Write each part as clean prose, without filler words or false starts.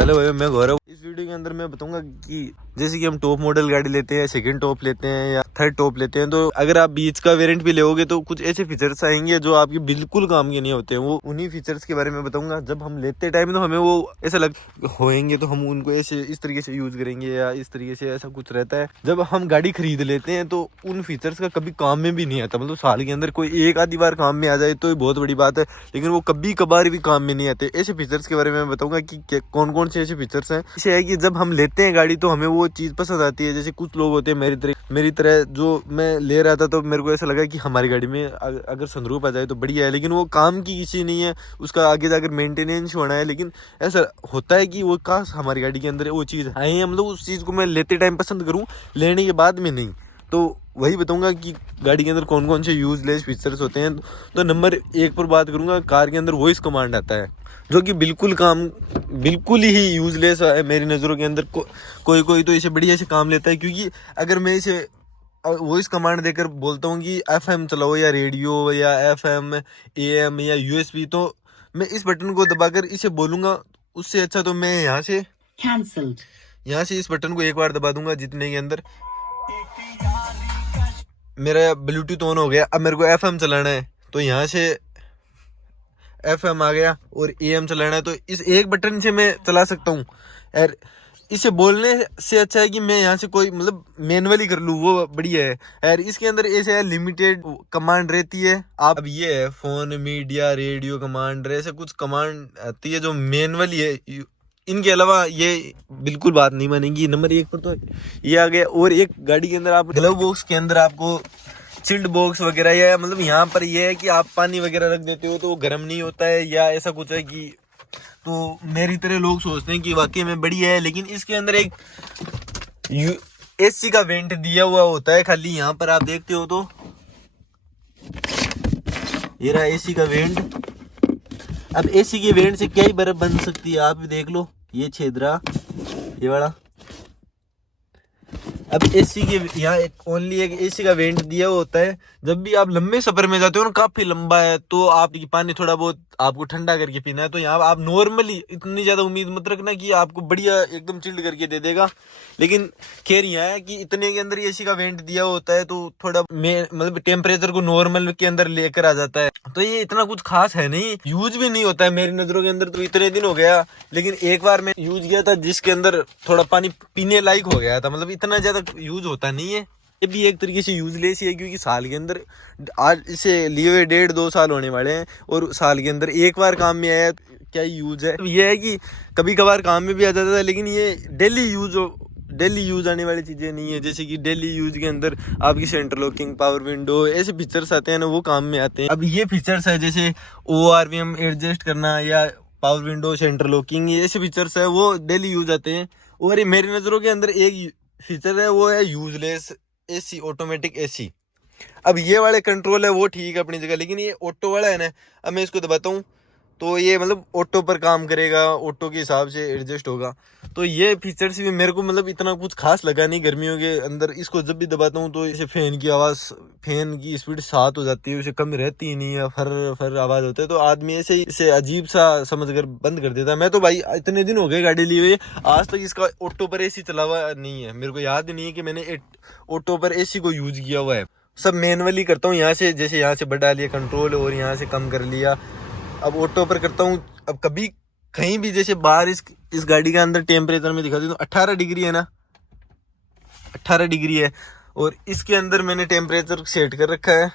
Hello भाई, मैं गौरव। इस वीडियो के अंदर मैं बताऊंगा कि जैसे कि हम टॉप मॉडल गाड़ी लेते हैं, सेकंड टॉप लेते हैं या थर्ड टॉप लेते हैं, तो अगर आप बीच का वेरिएंट भी लोगे तो कुछ ऐसे फीचर्स आएंगे जो आपके बिल्कुल काम के नहीं होते हैं। वो उन्हीं फीचर्स के बारे में बताऊंगा। जब हम लेते टाइम तो हमें वो ऐसा लग होएंगे तो हम उनको ऐसे इस तरीके से यूज करेंगे या इस तरीके से, ऐसा कुछ रहता है। जब हम गाड़ी खरीद लेते हैं तो उन फीचर्स का कभी काम में भी नहीं आता। मतलब साल के अंदर कोई एक आधी बार काम में आ जाए तो ये बहुत बड़ी बात है, लेकिन वो कभी कभार भी काम में नहीं आते। ऐसे फीचर्स के बारे में मैं बताऊंगा कि कौन कौन से ऐसे फीचर्स हैं। इसे है कि जब हम लेते हैं गाड़ी तो हमें वो चीज़ पसंद आती है। जैसे कुछ लोग होते हैं मेरी तरह जो मैं ले रहा था तो मेरे को ऐसा लगा कि हमारी गाड़ी में अगर सनरूफ आ जाए तो बढ़िया है, लेकिन वो काम की किसी नहीं है, उसका आगे जाकर मेंटेनेंस होना है। लेकिन ऐसा होता है कि वो काश हमारी गाड़ी के अंदर वो चीज़ आई है, मतलब उस चीज़ को मैं लेते टाइम पसंद करूँ, लेने के बाद में नहीं। तो वही बताऊंगा कि गाड़ी के अंदर कौन कौन से यूजलेस फीचर्स होते हैं। तो नंबर 1 पर बात करूंगा, कार के अंदर वॉइस कमांड आता है जो कि बिल्कुल ही यूजलेस है मेरी नज़रों के अंदर। कोई तो इसे बढ़िया से काम लेता है, क्योंकि अगर मैं इसे वॉइस कमांड देकर बोलता हूँ कि FM चलाओ या रेडियो या FM AM या USB, तो मैं इस बटन को दबाकर इसे बोलूँगा। उससे अच्छा तो मैं यहाँ से इस बटन को एक बार दबा दूंगा जितने के अंदर मेरा ब्लूटूथ ऑन हो गया। अब मेरे को FM चलाना है तो यहाँ से FM आ गया, और AM चलाना है तो इस एक बटन से मैं चला सकता हूँ। और इसे बोलने से अच्छा है कि मैं यहाँ से कोई मतलब मैनुअली कर लूँ, वो बढ़िया है। और इसके अंदर ऐसे है लिमिटेड कमांड रहती है। आप अब ये है फोन, मीडिया, रेडियो कमांड, ऐसे कुछ कमांड आती है जो मैनुअली है। इनके अलावा ये बिल्कुल बात नहीं मानेंगी। नंबर 1 पर तो ये आ गया। और एक गाड़ी के अंदर आप ग्लव बॉक्स के अंदर आपको चिल्ड बॉक्स वगैरह, या मतलब यहाँ पर ये है कि आप पानी वगैरह रख देते हो तो वो गर्म नहीं होता है, या ऐसा कुछ है कि तो मेरी तरह लोग सोचते हैं कि वाकई में बढ़िया है। लेकिन इसके अंदर एक AC का वेंट दिया हुआ होता है खाली। यहाँ पर आप देखते हो तो ये रहा AC का वेंट। अब AC के वेंट से क्या ही बर्फ बन सकती है, आप भी देख लो। ये छेद रहा, ये वाला। अब AC के यहाँ ओनली एक AC का वेंट दिया होता है। जब भी आप लंबे सफर में जाते हो ना, काफी लंबा है, तो आप पानी थोड़ा बहुत आपको ठंडा करके पीना है, तो यहाँ आप नॉर्मली इतनी ज्यादा उम्मीद मत रखना कि आपको बढ़िया एकदम चिल्ड करके दे देगा। लेकिन खैर यहाँ है कि इतने के अंदर AC का वेंट दिया होता है तो थोड़ा मतलब टेम्परेचर को नॉर्मल के अंदर लेकर आ जाता है। तो ये इतना कुछ खास है नहीं, यूज भी नहीं होता है मेरी नजरों के अंदर। तो इतने दिन हो गया, लेकिन एक बार मैं यूज किया था जिसके अंदर थोड़ा पानी पीने लायक हो गया था। मतलब इतना ज्यादा यूज होता नहीं है। ये भी एक तरीके से यूजलेस ही है, क्योंकि साल के अंदर आज इसे लिए हुए 1.5-2 साल होने वाले हैं, और साल के अंदर एक बार काम में आया। क्या यूज है? ये है कि कभी कभार काम में भी आ जाता है, लेकिन ये डेली यूज आने वाली चीजें नहीं है। जैसे कि डेली यूज के अंदर आपकी सेंटर लॉकिंग, पावर विंडो, ऐसे फीचर्स आते हैं ना, वो काम में आते हैं। अब ये फीचर्स है जैसे ORVM एडजस्ट करना या पावर विंडो, सेंटर लॉकिंग, ये ऐसे फीचर्स है वो डेली यूज आते हैं। और ये मेरी नजरों के अंदर एक फीचर है, वो है यूजलेस AC, ऑटोमेटिक AC। अब ये वाले कंट्रोल है वो ठीक है अपनी जगह, लेकिन ये ऑटो वाला है ना, अब मैं इसको दबाता हूँ तो ये मतलब ऑटो पर काम करेगा, ऑटो के हिसाब से एडजस्ट होगा। तो ये फीचर्स भी मेरे को मतलब इतना कुछ खास लगा नहीं गर्मियों के अंदर। इसको जब भी दबाता हूँ तो इसे फैन की स्पीड 7 हो जाती है, उसे कम रहती ही नहीं है, फर आवाज होता है। तो आदमी ऐसे ही इसे अजीब सा समझ कर बंद कर देता है। मैं तो भाई इतने दिन हो गए गाड़ी लिए हुए, आज तक इसका ऑटो पर AC चला हुआ नहीं है। मेरे को याद ही नहीं है कि मैंने ऑटो पर AC को यूज किया हुआ है। सब मैनुअली करता हूँ यहाँ से, जैसे यहाँ से बढ़ा लिया कंट्रोल और यहाँ से कम कर लिया। अब ऑटो पर करता हूँ। अब कभी कहीं भी जैसे बाहर इस गाड़ी का अंदर टेम्परेचर में दिखा दी तो 18 डिग्री है ना, 18 डिग्री है। और इसके अंदर मैंने टेम्परेचर सेट कर रखा है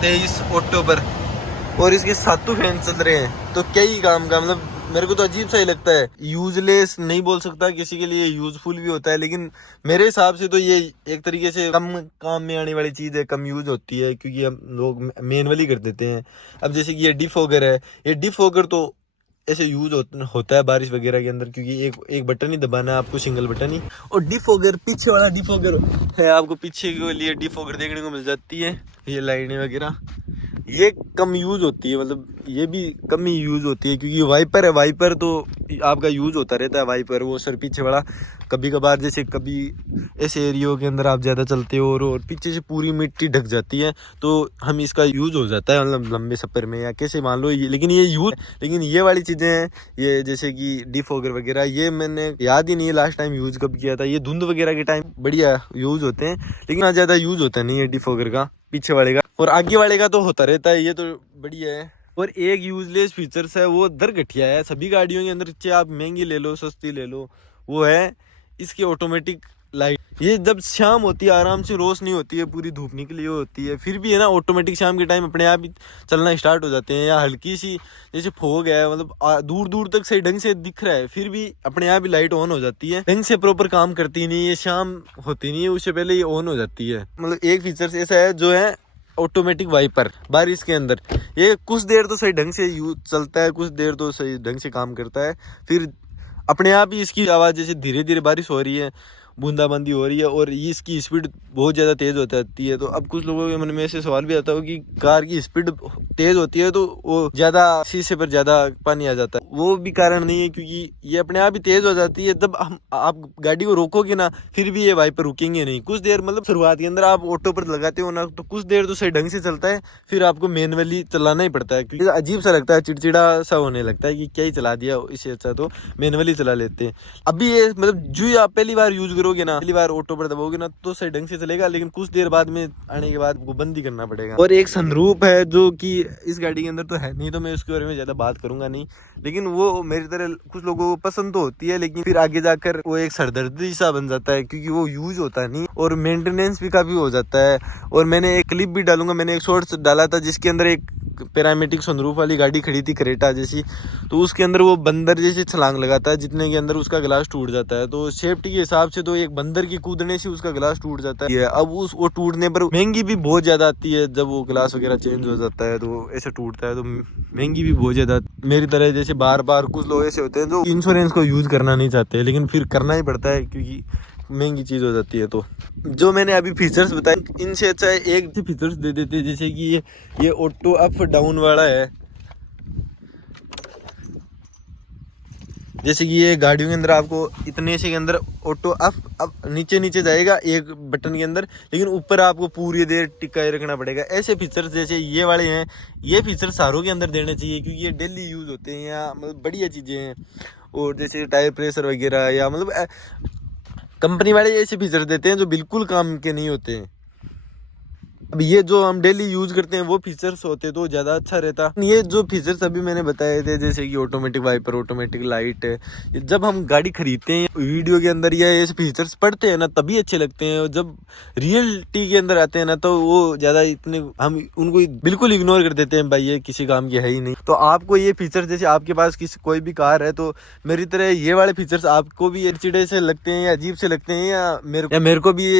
23 ऑटो पर, और इसके 7 फैन चल रहे हैं। तो क्या ही काम का, मतलब मेरे को तो अजीब सा ही लगता है। यूजलेस नहीं बोल सकता, किसी के लिए यूजफुल भी होता है, लेकिन मेरे हिसाब से तो ये एक तरीके से कम काम में आने वाली चीज़ है, कम यूज होती है, क्योंकि हम लोग मैनुअली कर देते हैं। अब जैसे कि ये डिफॉगर है, ये डिफॉगर तो ऐसे यूज होता है बारिश वगैरह के अंदर, क्योंकि एक बटन ही दबाना है आपको, सिंगल बटन ही। और डिफॉगर पीछे वाला डिफॉगर है, आपको पीछे के लिए डिफॉगर देखने को मिल जाती है, ये लाइनें वगैरह। ये कम यूज होती है, मतलब ये भी कम ही यूज होती है क्योंकि वाइपर है। वाइपर तो आपका यूज होता रहता है, वाइपर वो सर पीछे वाला। कभी कभार जैसे कभी ऐसे एरियो के अंदर आप ज़्यादा चलते हो और पीछे से पूरी मिट्टी ढक जाती है तो हम इसका यूज हो जाता है मतलब लंबे सफ़र में या कैसे मान लो ये। लेकिन ये यूज, लेकिन ये वाली चीज़ें हैं ये जैसे कि डिफॉगर वगैरह, ये मैंने याद ही नहीं है लास्ट टाइम यूज़ कब किया था। ये धुंध वगैरह के टाइम बढ़िया यूज़ होते हैं लेकिन इतना ज़्यादा यूज़ होता नहीं है डिफॉगर का, पीछे वाले का। और आगे वाले का तो होता रहता है, ये तो बढ़िया है। और एक यूजलेस फीचर्स है वो दर घटिया है सभी गाड़ियों के अंदर, चाहे आप महंगी ले लो सस्ती ले लो, वो है इसकी ऑटोमेटिक लाइट। ये जब शाम होती है आराम से रोशनी होती है, पूरी धूप निकली होती है, फिर भी है ना ऑटोमेटिक शाम के टाइम अपने आप ही चलना स्टार्ट हो जाते हैं। या हल्की सी जैसे फोग है, मतलब दूर दूर तक सही ढंग से दिख रहा है, फिर भी अपने आप ही लाइट ऑन हो जाती है। ढंग से प्रॉपर काम करती नहीं है, शाम होती नहीं है उससे पहले ये ऑन हो जाती है। मतलब एक फीचर्स ऐसा है जो है ऑटोमेटिक वाइपर बारिश के अंदर। ये कुछ देर तो सही ढंग से यूज चलता है, कुछ देर तो सही ढंग से काम करता है, फिर अपने आप ही इसकी आवाज़ जैसे धीरे धीरे बारिश हो रही है, बूंदाबांदी हो रही है और ये इसकी स्पीड बहुत ज़्यादा तेज़ हो जाती है। तो अब कुछ लोगों के मन में ऐसे सवाल भी आता हो कि कार की स्पीड तेज़ होती है तो वो ज़्यादा शीशे पर ज़्यादा पानी आ जाता है। वो भी कारण नहीं है क्योंकि ये अपने आप ही तेज़ हो जाती है। जब हम आप गाड़ी को रोकोगे ना फिर भी ये वाइपर रुकेंगे नहीं कुछ देर। मतलब शुरुआत के अंदर आप ऑटो पर लगाते हो ना तो कुछ देर तो सही ढंग से चलता है, फिर आपको मैनुअली चलाना ही पड़ता है क्योंकि अजीब सा लगता है, चिड़चिड़ा सा होने लगता है कि क्या ही चला दिया, इससे अच्छा तो मैनुअली चला लेते हैं। अभी ये मतलब जो आप पहली बार यूज करोगे ना, पहली बार ऑटो पर दबाओगे ना तो सही ढंग से चलेगा, लेकिन कुछ देर बाद में आने के बाद वो बंद ही करना पड़ेगा। और एक सनरूफ है जो कि इस गाड़ी के अंदर तो है नहीं, तो मैं उसके बारे में ज़्यादा बात करूंगा नहीं, लेकिन वो मेरी तरह कुछ लोगों को पसंद तो होती है लेकिन फिर आगे जाकर वो एक सरदर्दी सा बन जाता है क्योंकि वो यूज होता नहीं और मेंटेनेंस भी काफ़ी हो जाता है। और मैंने एक क्लिप भी डालूंगा, मैंने एक शॉर्ट्स डाला था जिसके अंदर एक पैरामेटिक सनरूफ वाली गाड़ी खड़ी थी क्रेटा जैसी, तो उसके अंदर वो बंदर जैसी छलांग लगाता है जितने के अंदर उसका ग्लास टूट जाता है। तो सेफ्टी के हिसाब से तो एक बंदर की कूदने से उसका ग्लास टूट जाता है। अब उस वो टूटने पर महंगी भी बहुत ज्यादा आती है, जब वो ग्लास वगैरह चेंज हो जाता है तो ऐसे टूटता है तो महंगी भी बहुत ज्यादा। मेरी तरह जैसे बार बार कुछ लोग ऐसे होते हैं जो इंश्योरेंस को यूज करना नहीं चाहते लेकिन फिर करना ही पड़ता है क्योंकि महंगी चीज़ हो जाती है। तो जो मैंने अभी फीचर्स बताए इनसे अच्छा है एक ही फीचर्स दे देते हैं, जैसे कि ये ऑटो अप डाउन वाला है। जैसे कि ये गाड़ियों के अंदर आपको इतने से के अंदर ऑटो अप नीचे नीचे जाएगा एक बटन के अंदर, लेकिन ऊपर आपको पूरी देर टिकाए रखना पड़ेगा। ऐसे फीचर्स जैसे ये वाले हैं, ये फीचर्स सारों के अंदर देने चाहिए क्योंकि ये डेली यूज होते हैं या मतलब बढ़िया चीज़ें हैं। और जैसे टायर प्रेशर वगैरह या मतलब कंपनी वाले ऐसे फीचर देते हैं जो बिल्कुल काम के नहीं होते हैं। अब ये जो हम डेली यूज करते हैं वो फीचर्स होते तो ज़्यादा अच्छा रहता। ये जो फीचर्स अभी मैंने बताए थे जैसे कि ऑटोमेटिक वाइपर, ऑटोमेटिक लाइट, जब हम गाड़ी खरीदते हैं वीडियो के अंदर या ऐसे फीचर्स पढ़ते हैं ना तभी अच्छे लगते हैं, और जब रियलिटी के अंदर आते हैं ना तो वो ज़्यादा इतने हम उनको बिल्कुल इग्नोर कर देते हैं, भाई ये किसी काम की है ही नहीं। तो आपको ये फीचर्स जैसे आपके पास कोई भी कार है तो मेरी तरह ये वाले फीचर्स आपको भी चिड़चिड़े से लगते हैं या अजीब से लगते हैं या मेरे को भी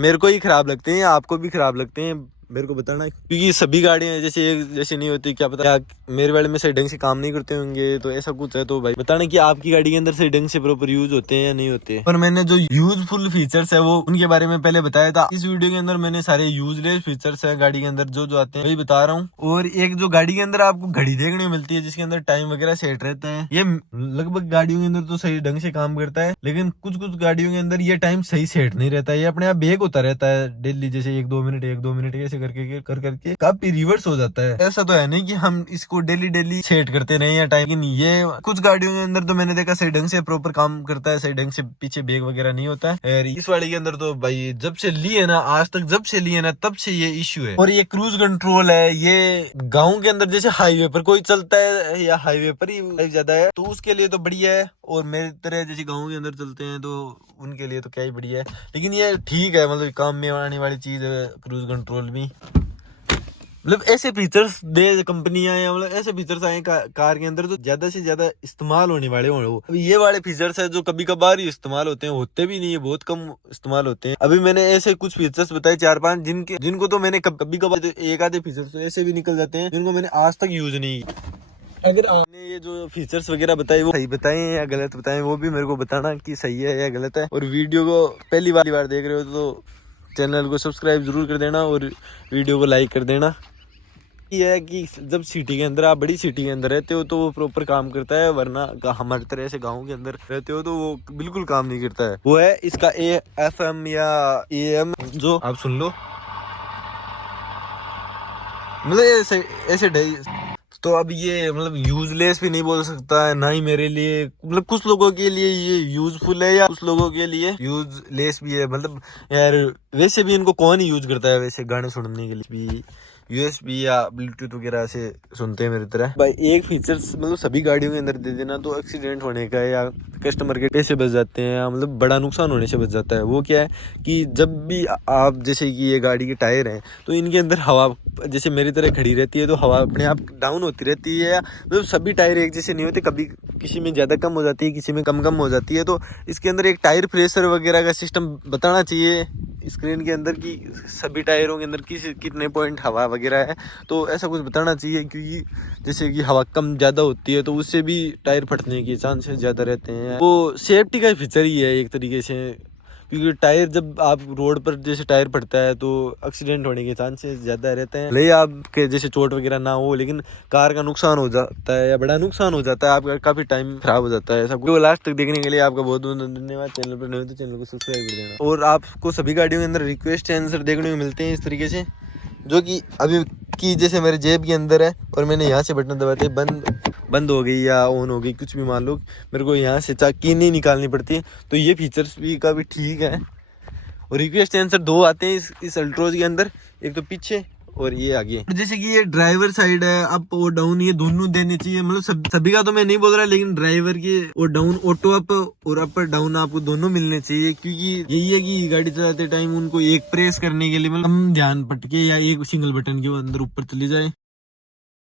मेरे को ही खराब लगते हैं या आपको भी खराब लगते हैं, मेरे को बताना। क्योंकि सभी गाड़ियां जैसे एक जैसे नहीं होती, क्या पता मेरे वाले में सही ढंग से काम नहीं करते होंगे, तो ऐसा कुछ है तो भाई बताना कि आपकी गाड़ी के अंदर सही ढंग से प्रॉपर यूज होते हैं या नहीं होते। पर मैंने जो यूजफुल फीचर्स है वो उनके बारे में पहले बताया था। इस वीडियो के अंदर मैंने सारे यूजलेस फीचर्स है गाड़ी के अंदर जो आते हैं वही बता रहा हूँ। और एक जो गाड़ी के अंदर आपको घड़ी देखने को मिलती है जिसके अंदर टाइम वगैरह सेट रहता है, ये लगभग गाड़ियों के अंदर तो सही ढंग से काम करता है, लेकिन कुछ कुछ गाड़ियों के अंदर ये टाइम सही सेट नहीं रहता है, ये अपने आप बेक होता रहता है डेली, जैसे 1-2 मिनट ऐसे करके करके काफी रिवर्स हो जाता है। ऐसा तो है नहीं कि हम इसको डेली डेली सेट करते रहे या टाइम, लेकिन ये कुछ गाड़ियों के अंदर तो मैंने देखा सही ढंग से प्रॉपर काम करता है, सही ढंग से पीछे बैग वगैरह नहीं होता है। और इस वाले के अंदर तो भाई जब से ली है ना, आज तक जब से ली है ना तब से ये इश्यू है। और ये क्रूज कंट्रोल है, ये गाँव के अंदर जैसे हाईवे पर कोई चलता है या हाईवे पर ही ज्यादा है तो उसके लिए तो बढ़िया है, और मेरी तरह जैसे गाँव के अंदर चलते हैं तो उनके लिए तो क्या ही बढ़िया है। लेकिन ये ठीक है, मतलब काम में आने वाली चीज है क्रूज कंट्रोल भी। मतलब ऐसे फीचर्स दे कंपनियां या मतलब ऐसे फीचर्स आए कार के अंदर तो ज्यादा से ज्यादा इस्तेमाल होने वाले हो। अभी ये वाले फीचर्स है जो कभी कभार ही इस्तेमाल होते हैं, होते भी नहीं है, बहुत कम इस्तेमाल होते हैं। अभी मैंने ऐसे कुछ फीचर्स बताए 4-5 जिनको तो मैंने कभी कभार एक आधे फीचर्स तो ऐसे भी निकल जाते हैं जिनको मैंने आज तक यूज नहीं। अगर आपने ये जो फीचर्स वगैरह बताए वो सही बताए या गलत बताए वो भी मेरे को बताना कि सही है या गलत है। और वीडियो को पहली बार देख रहे हो तो चैनल को सब्सक्राइब जरूर कर देना और वीडियो को लाइक कर देना। ये है कि जब सिटी के अंदर, आप बड़ी सिटी के अंदर रहते हो तो वो प्रॉपर काम करता है, वरना हमारी तरह से गांव के अंदर रहते हो तो वो बिल्कुल काम नहीं करता है। वो है इसका FM या AM, जो आप सुन लो, मतलब ऐसे ऐसे तो अब ये मतलब यूजलेस भी नहीं बोल सकता है ना ही मेरे लिए, मतलब कुछ लोगों के लिए ये यूजफुल है या कुछ लोगों के लिए यूजलेस भी है। मतलब यार वैसे भी इनको कौन ही यूज करता है, वैसे गाने सुनने के लिए भी USB या ब्लूटूथ वगैरह से सुनते हैं मेरी तरह। भाई एक फीचर्स मतलब सभी गाड़ियों के अंदर दे देना तो एक्सीडेंट होने का या कस्टमर के पैसे बच जाते हैं या मतलब बड़ा नुकसान होने से बच जाता है। वो क्या है कि जब भी आप, जैसे कि ये गाड़ी के टायर हैं तो इनके अंदर हवा जैसे मेरी तरह खड़ी रहती है तो हवा अपने आप डाउन होती रहती है, या मतलब सभी टायर एक जैसे नहीं होते, कभी किसी में ज़्यादा कम हो जाती है, किसी में कम हो जाती है। तो इसके अंदर एक टायर प्रेशर वगैरह का सिस्टम बताना चाहिए स्क्रीन के अंदर कि सभी टायरों के अंदर कितने पॉइंट हवा वगैरह है, तो ऐसा कुछ बताना चाहिए। क्योंकि जैसे कि हवा कम ज़्यादा होती है तो उससे भी टायर फटने के चांसेस ज़्यादा रहते हैं। वो सेफ्टी का फीचर ही है एक तरीके से, क्योंकि टायर जब आप रोड पर जैसे टायर फटता है तो एक्सीडेंट होने के चांसेस ज़्यादा रहते हैं। भले आपके जैसे चोट वगैरह ना हो, लेकिन कार का नुकसान हो जाता है या बड़ा नुकसान हो जाता है, आपका काफ़ी टाइम खराब हो जाता है। ऐसा को लास्ट तक देखने के लिए आपका बहुत बहुत धन्यवाद। चैनल पर नए हो तो चैनल को सब्सक्राइब कर देना। और आपको सभी गाड़ियों के अंदर रिक्वेस्ट आंसर देखने को मिलते हैं इस तरीके से, जो कि अभी की जैसे मेरे जेब के अंदर है और मैंने यहाँ से बटन दबाते बंद हो गई या ऑन हो गई, कुछ भी मान लो, मेरे को यहाँ से की नहीं निकालनी पड़ती। तो ये फीचर्स भी काफ़ी ठीक है। और रिक्वेस्ट आंसर 2 आते हैं इस अल्ट्रोज के अंदर, एक तो पीछे और ये आगे। जैसे कि ये ड्राइवर साइड है, अप और डाउन ये दोनों देने चाहिए। मतलब सभी का तो मैं नहीं बोल रहा, लेकिन ड्राइवर के और डाउन, ऑटो अप और अप डाउन आपको दोनों मिलने चाहिए। क्योंकि यही है कि गाड़ी चलाते टाइम उनको एक प्रेस करने के लिए मतलब हम ध्यान भटके या एक सिंगल बटन के अंदर ऊपर चली जाए।